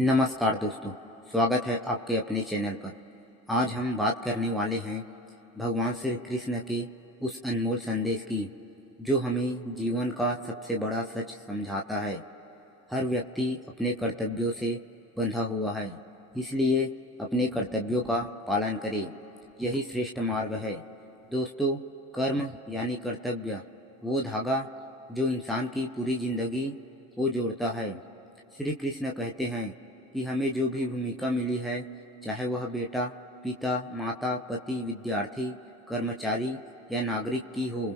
नमस्कार दोस्तों, स्वागत है आपके अपने चैनल पर। आज हम बात करने वाले हैं भगवान श्री कृष्ण के उस अनमोल संदेश की जो हमें जीवन का सबसे बड़ा सच समझाता है। हर व्यक्ति अपने कर्तव्यों से बंधा हुआ है, इसलिए अपने कर्तव्यों का पालन करें, यही श्रेष्ठ मार्ग है। दोस्तों, कर्म यानी कर्तव्य वो धागा जो इंसान की पूरी जिंदगी को जोड़ता है। श्री कृष्ण कहते हैं कि हमें जो भी भूमिका मिली है, चाहे वह बेटा, पिता, माता, पति, विद्यार्थी, कर्मचारी या नागरिक की हो,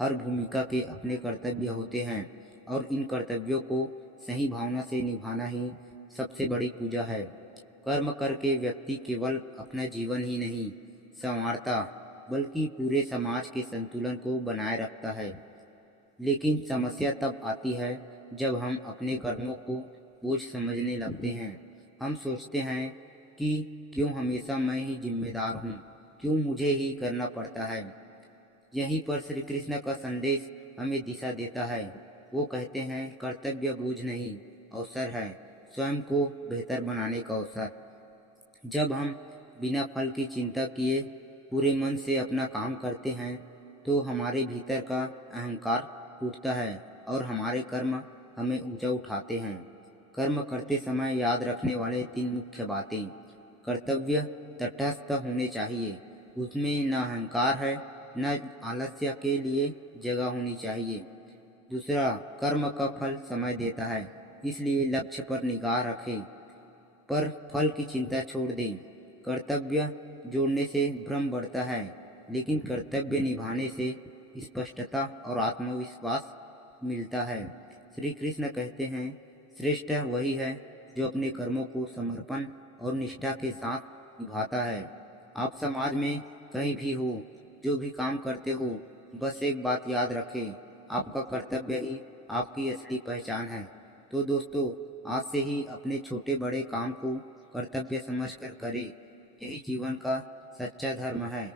हर भूमिका के अपने कर्तव्य होते हैं और इन कर्तव्यों को सही भावना से निभाना ही सबसे बड़ी पूजा है। कर्म करके व्यक्ति केवल अपना जीवन ही नहीं संवारता, बल्कि पूरे समाज के संतुलन को बनाए रखता है। लेकिन समस्या तब आती है जब हम अपने कर्मों को बोझ समझने लगते हैं। हम सोचते हैं कि क्यों हमेशा मैं ही जिम्मेदार हूँ, क्यों मुझे ही करना पड़ता है। यहीं पर श्री कृष्ण का संदेश हमें दिशा देता है। वो कहते हैं कर्तव्य बोझ नहीं, अवसर है, स्वयं को बेहतर बनाने का अवसर। जब हम बिना फल की चिंता किए पूरे मन से अपना काम करते हैं तो हमारे भीतर का अहंकार टूटता है और हमारे कर्म हमें ऊंचा उठाते हैं। कर्म करते समय याद रखने वाले तीन मुख्य बातें। कर्तव्य तटस्थ होने चाहिए, उसमें न अहंकार है न आलस्य के लिए जगह होनी चाहिए। दूसरा, कर्म का फल समय देता है, इसलिए लक्ष्य पर निगाह रखें पर फल की चिंता छोड़ दें। कर्तव्य जोड़ने से भ्रम बढ़ता है, लेकिन कर्तव्य निभाने से स्पष्टता और आत्मविश्वास मिलता है। श्री कृष्ण कहते हैं श्रेष्ठ वही है जो अपने कर्मों को समर्पण और निष्ठा के साथ निभाता है। आप समाज में कहीं भी हो, जो भी काम करते हो, बस एक बात याद रखें, आपका कर्तव्य ही आपकी असली पहचान है। तो दोस्तों, आज से ही अपने छोटे बड़े काम को कर्तव्य समझकर करें, यही जीवन का सच्चा धर्म है।